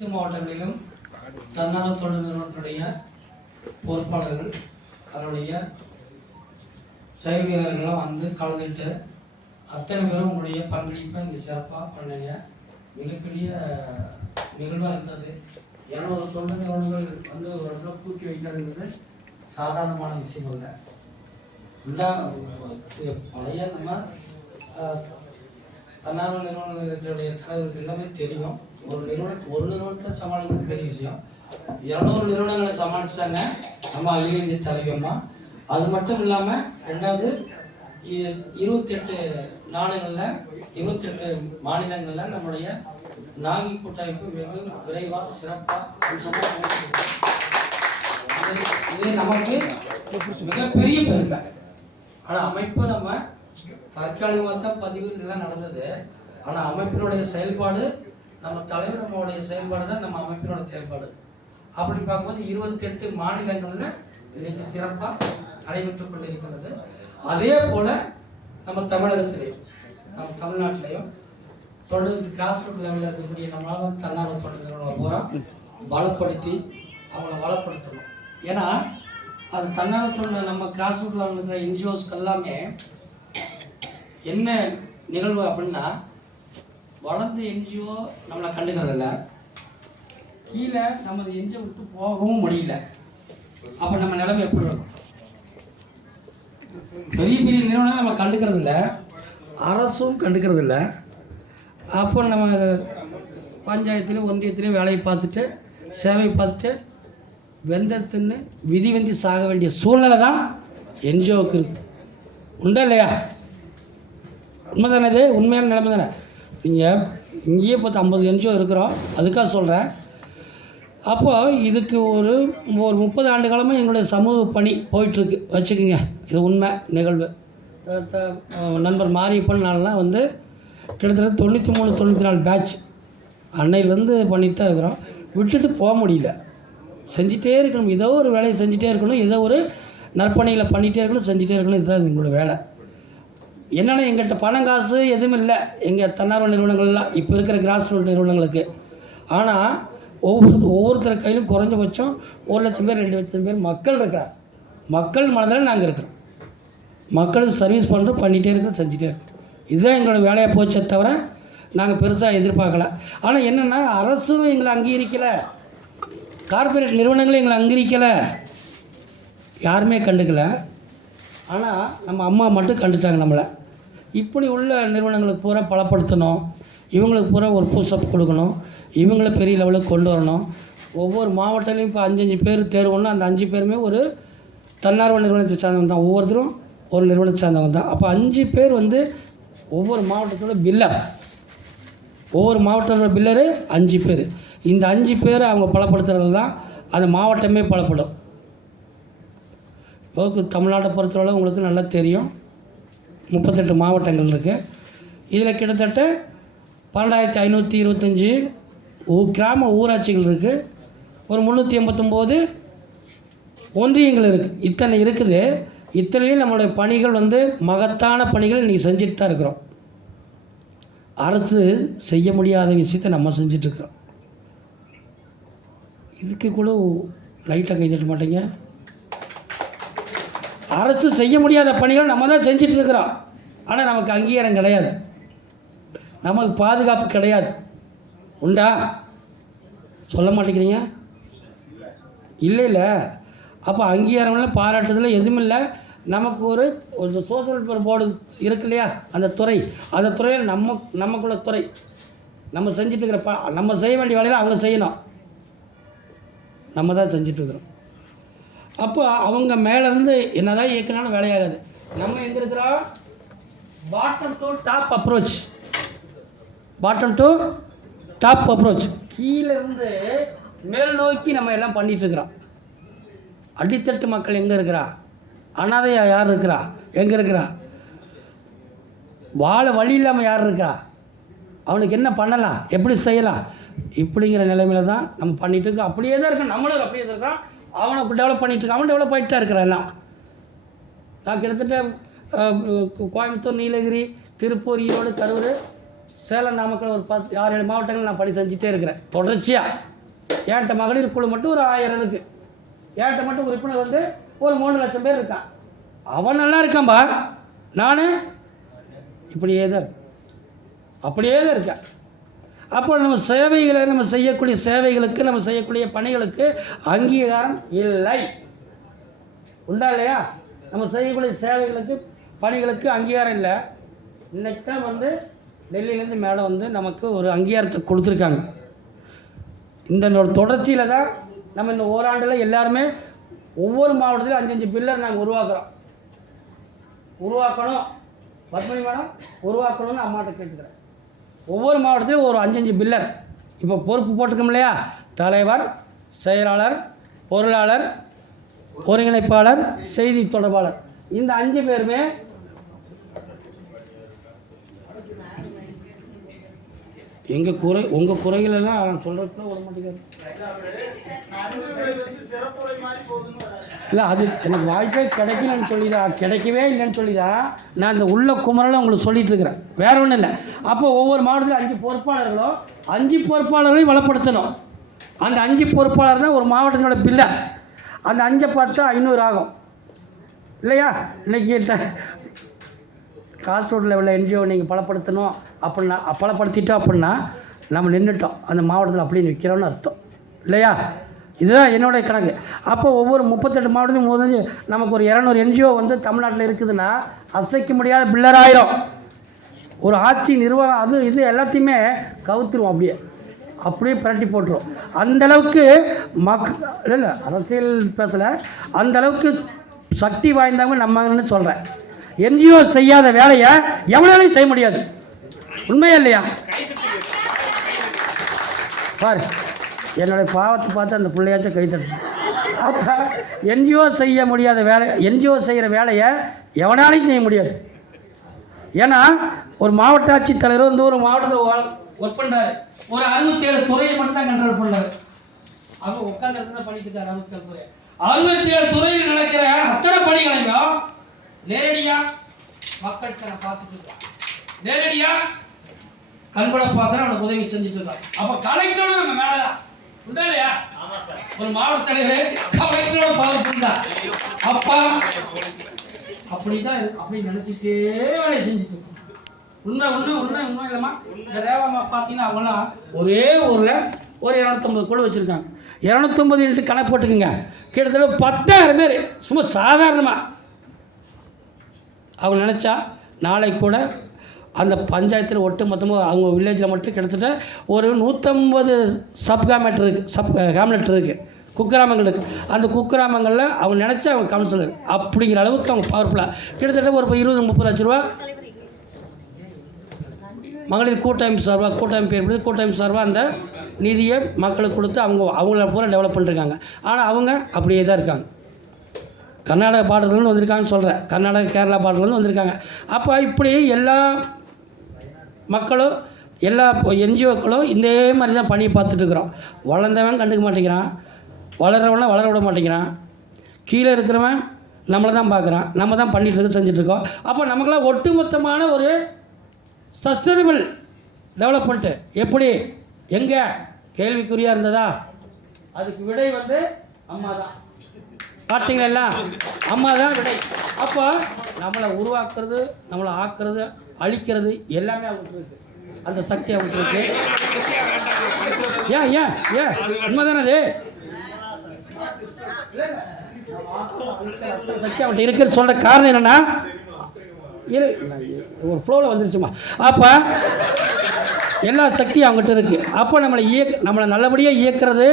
அனைத்து மாவட்டங்களிலும் தன்னார்வ தொண்டு நிறுவனத்துடைய பொறுப்பாளர்கள் அதனுடைய செயல் வீரர்கள்லாம் வந்து கலந்துட்டு அத்தனை பேரும் உங்களுடைய பங்களிப்பை இங்கே சிறப்பாக பண்ணுங்க. மிகப்பெரிய நிகழ்வாக இருந்தது. இரநூறு தொண்டு நிறுவனங்கள் வந்து ஒரு இடத்துல கூட்டி வைக்கிறதுங்கிறது சாதாரணமான விஷயம் இல்லை உண்டா பழைய நம்ம தன்னார்வ நிறுவனங்களுடைய தலைவருக்கு எல்லாமே தெரியும். ஒரு நிறுவனம் ஒரு நிறுவனத்தை சமாளிக்கிறது பெரிய விஷயம். இரநூறு நிறுவனங்களை சமாளிச்சிட்டாங்க. நம்ம அகில இந்திய தலைவம்மா அது மட்டும் இல்லாமல் ரெண்டாவது இ- இருபத்தெட்டு நாடுகளில் இருபத்தெட்டு மாநிலங்களில் நம்முடைய நாகி கூட்டமைப்பு வெகு விரைவாக சிறப்பாக இது நமக்கு மிகப்பெரிய பெருமை. ஆனால் அமைப்பு நம்ம தற்காலிகமாக தான் பதிவு எல்லாம் நடந்தது. ஆனால் அமைப்பினுடைய செயல்பாடு நம்ம தலைவர் நம்மளுடைய செயல்பாடு தான் நம்ம அமைப்பினோட செயல்பாடு. அப்படி பார்க்கும்போது இருபத்தெட்டு மாநிலங்களில் இன்னைக்கு சிறப்பாக நடைபெற்றுக் கொண்டிருக்கிறது. அதே போல் நம்ம தமிழகத்திலையும் நம்ம தமிழ்நாட்டிலையும் தொடர்ந்து கிராஸ் ரூட் லெவலில் இருக்கக்கூடிய நம்மளால தன்னார்வ தொண்டு நிறுவனம் பூரா பலப்படுத்தி அவங்கள வளப்படுத்தணும். ஏன்னா அது தன்னார்வ தொண்டு நம்ம கிராஸ் ரூட் லெவலில் இருக்கிற என்ஜிஓஸ்க்கு எல்லாமே என்ன நிகழ்வு அப்படின்னா வளர்ந்த என்ஜிஓ நம்மளை கண்டுக்கிறதில்ல. கீழே நமது என்ஜிஓ விட்டு போகவும் முடியல. அப்போ நம்ம நிலைமை எப்படி இருக்கும்? பெரிய பெரிய நிறுவனம் நம்ம கண்டுக்கிறதில்ல. அரசும் கண்டுக்கிறதில்ல. அப்போ நம்ம பஞ்சாயத்துலேயும் ஒன்றியத்துலேயும் வேலையை பார்த்துட்டு சேவையை பார்த்துட்டு வெந்தத்துன்னு விதி வெந்தி சாக வேண்டிய சூழ்நிலை தான் என்ஜிஓவுக்கு இருக்கு. உண்டா இல்லையா? உண்மை தானே இது? உண்மையான நிலைமை தானே நீங்கள் இங்கேயே பார்த்து ஐம்பது என்ஜிஓ இருக்கிறோம். அதுக்காக சொல்கிறேன் அப்போது இதுக்கு ஒரு ஒரு முப்பது ஆண்டு காலமாக எங்களுடைய சமூக பணி போயிட்டுருக்கு. வச்சுக்கோங்க. இது உண்மை நிகழ்வு. நண்பர் மாரியப்பன் நாளெலாம் வந்து கிட்டத்தட்ட தொண்ணூற்றி மூணு தொண்ணூற்றி நாலு பேட்ச் அன்னையிலேருந்து பண்ணிட்டு தான் இருக்கிறோம். விட்டுட்டு போக முடியல. செஞ்சிட்டே இருக்கணும். ஏதோ ஒரு வேலையை செஞ்சிட்டே இருக்கணும். ஏதோ ஒரு நற்பணியில் பண்ணிகிட்டே இருக்கணும். செஞ்சிட்டே இருக்கணும். இதுதான் எங்களோட வேலை. என்னென்னா எங்கள்கிட்ட பணம் காசு எதுவும் இல்லை. எங்கள் தன்னார்வ நிறுவனங்கள்லாம் இப்போ இருக்கிற கிராஸ் ரூட் நிறுவனங்களுக்கு. ஆனால் ஒவ்வொரு ஒவ்வொருத்தர் கையிலும் குறைஞ்சபட்சம் ஒரு லட்சம் பேர் ரெண்டு லட்சம் பேர் மக்கள் இருக்கிறார் மக்கள் மனதில் நாங்கள் இருக்கிறோம். மக்களுக்கு சர்வீஸ் பண்ணுறோம் பண்ணிகிட்டே இருக்கோம் செஞ்சுட்டே இருக்கோம் இதுதான் எங்களோட வேலையாக போச்சே தவிர நாங்கள் பெருசாக எதிர்பார்க்கல. ஆனால் என்னென்னா அரசும் எங்களை அங்கீகரிக்கலை. கார்ப்பரேட் நிறுவனங்களும் எங்களை அங்கீகரிக்கலை. யாருமே கண்டுக்கலை. ஆனால் நம்ம அம்மா மட்டும் கண்டுட்டாங்க நம்மளை. இப்படி உள்ள நிறுவனங்களுக்கு பூரா பலப்படுத்தணும். இவங்களுக்கு பூரா ஒரு பூசப் கொடுக்கணும். இவங்களை பெரிய லெவலுக்கு கொண்டு வரணும். ஒவ்வொரு மாவட்டத்துலேயும் இப்போ அஞ்சஞ்சு பேர் தேர்வுன்னா அந்த அஞ்சு பேருமே ஒரு தன்னார்வ நிறுவனத்தை சார்ந்தவங்க தான் ஒவ்வொருத்தரும் ஒரு நிறுவனத்தை சார்ந்தவங்க தான் அப்போ அஞ்சு பேர் வந்து ஒவ்வொரு மாவட்டத்தோட பில்லர்ஸ் ஒவ்வொரு மாவட்டத்தோட பில்லரு அஞ்சு பேர். இந்த அஞ்சு பேரை அவங்க பலப்படுத்துறது தான் அந்த மாவட்டமே பலப்படும். இப்போ தமிழ்நாட்டை பொறுத்தவரை உங்களுக்கு நல்லா தெரியும். முப்பத்தெட்டு மாவட்டங்கள் இருக்குது இதில் கிட்டத்தட்ட பன்னெண்டாயிரத்தி ஐநூற்றி இருபத்தஞ்சி ஊ கிராம ஊராட்சிகள் இருக்குது ஒரு முந்நூற்றி எண்பத்தொம்போது ஒன்றியங்கள் இருக்குது இத்தனை இருக்குது. இத்தனையும் நம்மளுடைய பணிகள் வந்து மகத்தான பணிகள் இன்றைக்கி செஞ்சுட்டு தான் இருக்கிறோம். அரசு செய்ய முடியாத விஷயத்தை நம்ம செஞ்சிட்ருக்கிறோம் இதுக்கு கூட லைட்டாக கைதட்ட மாட்டேங்க. அரசு செய்ய முடியாத பணிகள் நம்ம தான் செஞ்சுட்டு இருக்கிறோம் ஆனால் நமக்கு அங்கீகாரம் கிடையாது. நமக்கு பாதுகாப்பு கிடையாது. உண்டா? சொல்ல மாட்டேங்கிறீங்க? இல்லை இல்லை. அப்போ அங்கீகாரம்லாம் பாராட்டுதல் எதுவும் இல்லை. நமக்கு ஒரு ஒரு சோசியல் வெல்ஃபேர் போர்டு இருக்கு இல்லையா? அந்த துறை. அந்த துறையில் நம்ம நமக்குள்ள துறை. நம்ம செஞ்சுட்டு இருக்கிற ப நம்ம செய்ய வேண்டிய வேலையில் அவங்க செய்யணும். நம்ம தான் செஞ்சுட்டு இருக்கிறோம் அப்போ அவங்க மேலேருந்து என்னதான் இயக்கினாலும் வேலையாகாது. நம்ம எங்கே இருக்கிறோம்? Bottom to top approach bottom to top approach கீழே இருந்து மேல் நோக்கி நம்ம எல்லாம் பண்ணிகிட்ருக்குறோம் இருக்கிறோம். அடித்தட்டு மக்கள் எங்கே இருக்கிறா? அனாதையா யார் இருக்கிறா? எங்கே இருக்கிறா? வாழ வழி இல்லாமல் யார் இருக்கா? அவனுக்கு என்ன பண்ணலாம்? எப்படி செய்யலாம்? இப்படிங்கிற நிலைமையில தான் நம்ம பண்ணிட்டு இருக்கோம். அப்படியே தான் இருக்கோம் நம்மளும் அப்படியே தான் இருக்கோம். அவனை டெவலப் பண்ணிட்டு இருக்கான். அவன் டெவலப் ஆகிட்டு தான் இருக்கிறான் எல்லாம். நான் கிட்டத்தட்ட கோயம்புத்தூர் நீலகிரி திருப்பூர் ஈரோடு கரூர் சேலம் நாமக்கல் ஒரு பத்து ஆறு ஏழு மாவட்டங்கள் நான் பணி செஞ்சுட்டே இருக்கிறேன். தொடர்ச்சியாக ஏன்ட்ட மகளிர் குழு மட்டும் ஒரு ஆயிரம் இருக்குது என்கிட்ட மட்டும் உறுப்பினர் வந்து ஒரு மூணு லட்சம் பேர் இருக்கான். அவன் நல்லா இருக்கான்பா நான் இப்படியே தான் அப்படியே தான் இருக்கேன். அப்போ நம்ம சேவைகளை நம்ம செய்யக்கூடிய சேவைகளுக்கு நம்ம செய்யக்கூடிய பணிகளுக்கு அங்கீகாரம் இல்லை. உண்டா இல்லையா? நம்ம செய்யக்கூடிய சேவைகளுக்கு பணிகளுக்கு அங்கீகாரம் இல்லை. இன்னைக்கு தான் வந்து டெல்லியிலேருந்து மேலே வந்து நமக்கு ஒரு அங்கீகாரத்தை கொடுத்துருக்காங்க. இந்த தொடர்ச்சியில் தான் நம்ம இந்த ஓராண்டில் எல்லாருமே ஒவ்வொரு மாவட்டத்திலும் அஞ்சு அஞ்சு பில்லர் நாங்கள் உருவாக்குறோம். உருவாக்கணும். பத்மனி மேடம் உருவாக்கணும்னு அம்மாட்ட கேட்டுக்கிறேன். ஒவ்வொரு மாவட்டத்திலும் ஒரு அஞ்சஞ்சு பில்லர். இப்போ பொறுப்பு போட்டிருக்கோம் இல்லையா? தலைவர் செயலாளர் பொருளாளர் ஒருங்கிணைப்பாளர் செய்தி தொடர்பாளர். இந்த அஞ்சு பேருமே எங்கள் குறை உங்கள் குறைகளெல்லாம் அவன் சொல்கிறதுக்குள்ள விட மாட்டேங்கிறாரு. இல்லை அது எனக்கு வாய்ப்பே கிடைக்கலன்னு சொல்லிதா? கிடைக்கவே இல்லைன்னு சொல்லிதா? நான் இந்த உள்ள குமரலை உங்களுக்கு சொல்லிட்டு இருக்கிறேன் வேற ஒன்றும் இல்லை. அப்போ ஒவ்வொரு மாவட்டத்தில் அஞ்சு பொறுப்பாளர்களும் அஞ்சு பொறுப்பாளர்களையும் வளப்படுத்தணும். அந்த அஞ்சு பொறுப்பாளர் தான் ஒரு மாவட்டத்தினோட பில்லர். அந்த அஞ்சை பார்த்தா ஐநூறு ஆகும். இல்லையா? இன்னைக்கு ட- காஸ்ட்ரோட் லெவலில் என்ஜிஓ நீங்கள் பலப்படுத்தணும் அப்படின்னா பலப்படுத்திட்டோம் அப்படின்னா நம்ம நின்றுட்டோம் அந்த மாவட்டத்தில் அப்படியே நிற்கிறோம்னு அர்த்தம். இல்லையா? இதுதான் என்னுடைய கணக்கு. அப்போ ஒவ்வொரு முப்பத்தெட்டு மாவட்டத்தையும் போது நமக்கு ஒரு இரநூறு என்ஜிஓ வந்து தமிழ்நாட்டில் இருக்குதுன்னா அசைக்க முடியாத பில்லர் ஆயிரும். ஒரு ஆட்சி நிர்வாகம் அது இது எல்லாத்தையுமே கவுத்துருவோம் அப்படியே. அப்படியே பிரட்டி போட்டுரும் அந்த அளவுக்கு மக் இல்லை இல்லை அரசியல் பேசலை. அந்தளவுக்கு சக்தி வாய்ந்தவங்க நம்மன்னு சொல்கிறேன் என்ஜிஓ செய்யாத வேலையை எவனாலையும் செய்ய முடியாது. உண்மையா இல்லையா? பாரு என்னுடைய பாவத்தை பார்த்து அந்த பிள்ளையாச்சும் கை தட்டு. அப்போ என்ஜிஓ செய்ய முடியாத வேலை என்ஜிஓ செய்கிற வேலையை எவனாலையும் செய்ய முடியாது. ஏன்னா ஒரு மாவட்ட ஆட்சித்தலைவர் வந்து ஒரு மாவட்டத்தில் ஒர்க் பண்ணுறாரு ஒரு அறுபத்தேழு துறையை மட்டும் தான் கண்ட்ரோல் பண்ணாரு. அவங்க உட்காந்து பண்ணிட்டு இருக்காரு அறுபத்தேழு துறை. அறுபத்தேழு துறையில் நடக்கிற அத்தனை பணிகளையும் நேரடியாக மக்கள்கிட்ட நான் பார்த்துட்டு இருக்கேன் நேரடியாக கண்பட பார்க்குற அவனுக்கு உதவி செஞ்சுட்டு இருக்கான் அப்போ கலெக்டரோட நம்ம மேலே தான் உண்டா இல்லையா? ஒரு மாவட்ட தலைவர் கலெக்டரோட பார்த்துட்டு அப்பா அப்படிதான். அப்படி நினைச்சிட்டே வேலையை செஞ்சுட்டு இருக்கோம். உண்மை உண்மை உண்மை உண்மை இல்லைம்மா? இந்த ரேவாமா பார்த்தீங்கன்னா அவங்களாம் ஒரே ஊரில் ஒரு இரநூத்தம்பது குழு வச்சுருக்காங்க. இரநூத்தம்பது இன்ட்டு கணக்கு போட்டுக்குங்க. கிட்டத்தட்ட பத்தாயிரம் பேர் சும்மா சாதாரணமாக அவங்க நினச்சா நாளைக்கு கூட அந்த பஞ்சாயத்தில் ஒட்டு மொத்தமாக அவங்க வில்லேஜில் மட்டும் கிட்டத்தட்ட ஒரு நூற்றம்பது சப்காமெட் இருக்குது சப் காம்லெட் இருக்குது குக்கிராமங்கள் இருக்குது அந்த குக்கிராமங்களில் அவங்க நினச்சா அவங்க கவுன்சிலர் அப்படிங்கிற அளவுக்கு அவங்க பவர்ஃபுல்லாக கிட்டத்தட்ட ஒரு இருபது முப்பது லட்ச ரூபா. மகளிர் கூட்டமைப்பு சார்பாக கூட்டமைப்பு ஏற்படுத்தி கூட்டமைப்பு சார்பாக அந்த நிதியை மக்களுக்கு கொடுத்து அவங்க அவங்கள பூரா டெவலப் பண்ணிருக்காங்க ஆனால் அவங்க அப்படியே தான் இருக்காங்க. கர்நாடக பாடலேருந்து வந்திருக்காங்கன்னு சொல்கிறேன் கர்நாடக கேரளா பாடலேருந்து வந்திருக்காங்க. அப்போ இப்படி எல்லா மக்களும் எல்லா என்ஜிஓக்களும் இதே மாதிரி தான் பணியை பார்த்துட்ருக்குறோம் வளர்ந்தவன் கண்டுக்க மாட்டேங்கிறான். வளர்றவன வளர விட மாட்டேங்கிறான். கீழே இருக்கிறவன் நம்மளை தான் பார்க்குறான். நம்ம தான் பண்ணிகிட்டு இருக்க இருக்கோம். அப்போ நமக்கெல்லாம் ஒட்டுமொத்தமான ஒரு சஸ்டைனபிள் டெவலப்மெண்ட்டு எப்படி? எங்கே? கேள்விக்குறியாக இருந்ததா? அதுக்கு விடை வந்து அம்மா தான் பார்த்தீங்களா அம்மா தான் விடை. அப்போ நம்மளை உருவாக்குறது நம்மளை ஆக்குறது அழிக்கிறது எல்லாமே அவங்களுக்கு அந்த சக்தி அவங்களுக்கு இருக்கு. ஏன் ஏன் ஏன்? உண்மைதானே அது? சக்தி அவன்கிட்ட இருக்குன்னு சொல்கிற காரணம் என்னென்னா ஒரு ஃப்ளோவில் வந்துருச்சுமா அப்போ எல்லா சக்தியும் அவங்ககிட்ட இருக்குது அப்போ நம்மளை இயக்க நம்மளை நல்லபடியாக இயக்கிறது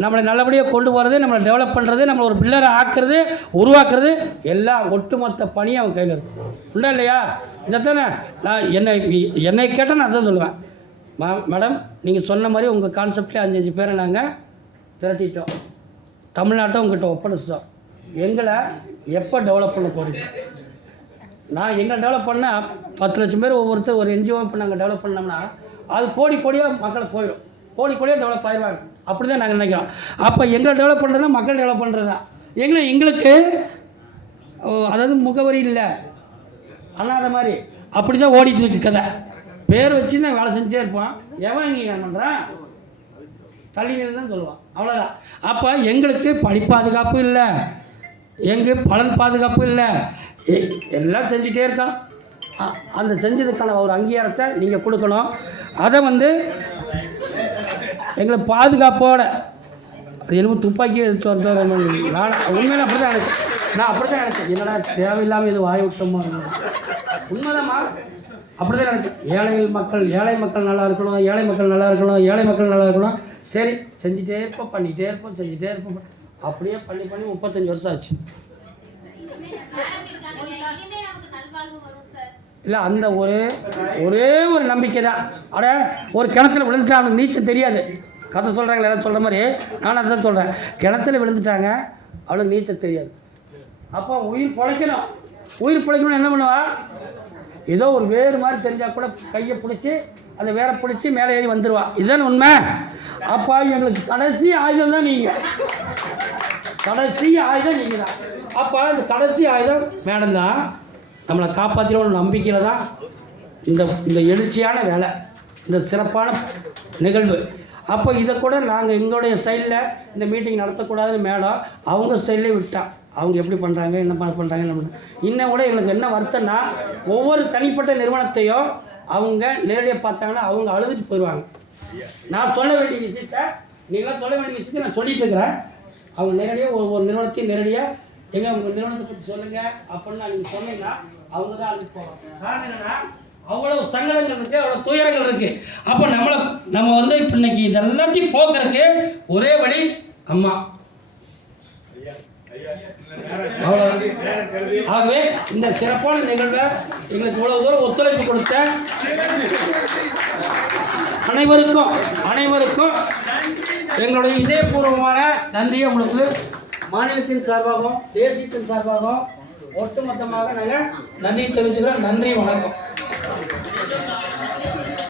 நம்மளை நல்லபடியாக கொண்டு போகிறது நம்மளை டெவலப் பண்ணுறது நம்மளை ஒரு பில்லரை ஆக்குறது உருவாக்குறது எல்லாம் ஒட்டுமொத்த பணியும் அவன் கையில் இருக்கும். உண்டா இல்லையா? இதைத்தானே? நான் என்னை என்னை கேட்டால் நான் அதான் சொல்லுவேன். மா மேடம் நீங்கள் சொன்ன மாதிரி உங்கள் கான்செப்ட்லேயே அஞ்சு அஞ்சு பேரை நாங்கள் திரட்டிட்டோம். தமிழ்நாட்டை உங்கள்கிட்ட ஒப்படைச்சிட்டோம். எங்களை எப்போ டெவலப் பண்ண போகிறீங்க நான் எங்கே டெவலப் பண்ணால் பத்து லட்சம் பேர் ஒவ்வொருத்தர் ஒரு என்ஜிஓ இப்போ நாங்கள் டெவலப் பண்ணோம்னா அது கோடி கோடியாக மக்களை போயிடும். கோடி கோடியாக டெவலப் ஆயிடுவாங்க. அப்படி தான் நாங்கள் நினைக்கிறோம். அப்போ எங்களை டெவலப் பண்ணுறதுனா மக்கள் டெவலப் பண்ணுறது தான் எங்களை எங்களுக்கு ஓ, அதாவது முகவரி இல்லை. அண்ணாத மாதிரி. அப்படி தான் ஓடிட்டு இருக்கு கதை. பேர் வச்சு நான் வேலை செஞ்சே இருப்போம். எவன் இங்கே பண்ணுறான் தள்ளி தான் சொல்லுவான். அவ்வளோதான் அப்போ எங்களுக்கு படி பாதுகாப்பு இல்லை. எங்கே பலன் பாதுகாப்பு இல்லை. எல்லாம் செஞ்சுட்டே இருக்கான். அந்த செஞ்சதுக்கான ஒரு அங்கீகாரத்தை நீங்கள் கொடுக்கணும். அதை வந்து எங்களை பாதுகாப்போட. அது என்னமோ துப்பாக்கி எடுத்து வரதோ நான் உண்மையில அப்படி தான் நினைச்சேன். நான் அப்படி தான் நினைச்சேன். என்னடா தேவையில்லாமல் இது வாய் விட்டோமா? உண்மைதாம்மா. அப்படி தான் நினைச்சேன். ஏழை மக்கள் ஏழை மக்கள் நல்லா இருக்கணும் ஏழை மக்கள் நல்லா இருக்கணும் ஏழை மக்கள் நல்லா இருக்கணும். சரி செஞ்சுட்டே இருப்போம் பண்ணிகிட்டே இருப்போம் செஞ்சுட்டே இருப்போம். அப்படியே பண்ணி பண்ணி முப்பத்தஞ்சு வருஷம் ஆச்சு இனிமே நமக்கு நல்வாழ்வு வரும் சார் இல்லை அந்த ஒரே ஒரே ஒரு நம்பிக்கை தான் அட ஒரு கிணத்துல விழுந்துட்டா அவனுக்கு நீச்சல் தெரியாது. கதை சொல்கிறாங்களே எல்லாம் சொல்கிற மாதிரி. நானும் அதான் சொல்கிறேன் கிணத்துல விழுந்துட்டாங்க அவளுக்கு நீச்சல் தெரியாது. அப்போ உயிர் பிழைக்கணும். உயிர் பிழைக்கணும்னு என்ன பண்ணுவா? ஏதோ ஒரு வேறு மாதிரி தெரிஞ்சால் கூட கையை பிடிச்சி அந்த வேற பிடிச்சி மேலே ஏறி வந்துடுவா இதுதான் உண்மை? அப்பா எங்களுக்கு கடைசி ஆயுதம் தான் நீங்கள் கடைசி ஆயுதம் நீங்கள் தான் அப்போ அந்த கடைசி ஆயுதம் மேடம் தான் நம்மளை காப்பாற்றின நம்பிக்கையில் தான் இந்த இந்த எழுச்சியான வேலை இந்த சிறப்பான நிகழ்வு. அப்போ இதை கூட நாங்கள் எங்களுடைய சைடில் இந்த மீட்டிங் நடத்தக்கூடாதுன்னு மேடம் அவங்க சைட்லேயே விட்டான் அவங்க எப்படி பண்ணுறாங்க என்ன பண்ணுறாங்க என்ன பண்ண இன்னும் கூட எங்களுக்கு என்ன வருத்தம்னா ஒவ்வொரு தனிப்பட்ட நிறுவனத்தையும் அவங்க நேரடியாக பார்த்தாங்கன்னா அவங்க அழுதுட்டு போயிடுவாங்க நான் சொல்ல வேண்டிய விஷயத்த நீங்களாம் சொல்ல வேண்டிய விஷயத்த நான் சொல்லிட்டு இருக்கிறேன். அவங்க நேரடியாக ஒரு ஒரு நிறுவனத்தையும் நேரடியாக எங்க உங்கள் நிறுவனத்தை பற்றி சொல்லுங்க. அப்படின்னு நீங்கள் சொன்னீங்கன்னா அவங்க தான் அழுது போவாங்க. காரணம் என்னன்னா அவ்வளோ சங்கடங்கள் இருக்கு அவ்வளோ துயரங்கள் இருக்கு. அப்போ நம்மளை நம்ம வந்து இப்போ இன்னைக்கு இதெல்லாத்தையும் போக்குறதுக்கு ஒரே வழி அம்மா. அவ்வளோ ஆகவே இந்த சிறப்பான நிகழ்வை எங்களுக்கு இவ்வளவு தூரம் ஒத்துழைப்பு கொடுத்த அனைவருக்கும் அனைவருக்கும் எங்களுடைய இதயபூர்வமான நன்றியை உங்களுக்கு மாநிலத்தின் சார்பாகவும் தேசியத்தின் சார்பாகவும் ஒட்டுமொத்தமாக நாங்கள் நன்றி தெரிவிச்சுக்கிறோம் நன்றி வணக்கம்.